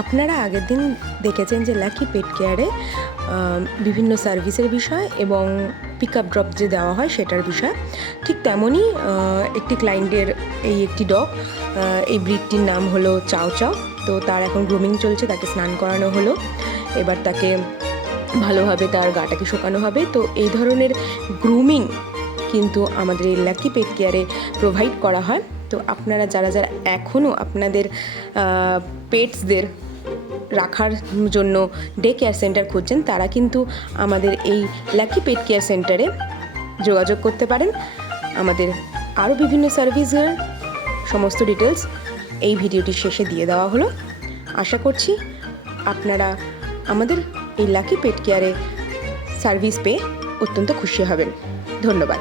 আপনারা আগের দিন দেখেছেন যে লাকি পেট কেয়ারে বিভিন্ন সার্ভিসের বিষয় এবং পিক আপ ড্রপ যে দেওয়া হয় সেটার বিষয়। ঠিক তেমনই একটি ক্লায়েন্টের এই একটি ডগ, এই ব্রিডটির নাম হলো চাও চাও। তো তার এখন গ্রুমিং চলছে, তাকে স্নান করানো হলো, এবার তাকে ভালোভাবে তার গাটাকে শোকানো হবে। তো এই ধরনের গ্রুমিং কিন্তু আমাদের এই লাকি পেট কেয়ারে প্রোভাইড করা হয়। তো আপনারা যারা যারা এখনও আপনাদের পেটসদের রাখার জন্য ডে কেয়ার সেন্টার খুঁজছেন, তারা কিন্তু আমাদের এই লাকি পেট কেয়ার সেন্টারে যোগাযোগ করতে পারেন। আমাদের আরও বিভিন্ন সার্ভিসের সমস্ত ডিটেলস এই ভিডিওটির শেষে দিয়ে দেওয়া হলো। আশা করছি আপনারা আমাদের এই লাকি পেট কেয়ারে সার্ভিস পেয়ে অত্যন্ত খুশি হবেন। ধন্যবাদ।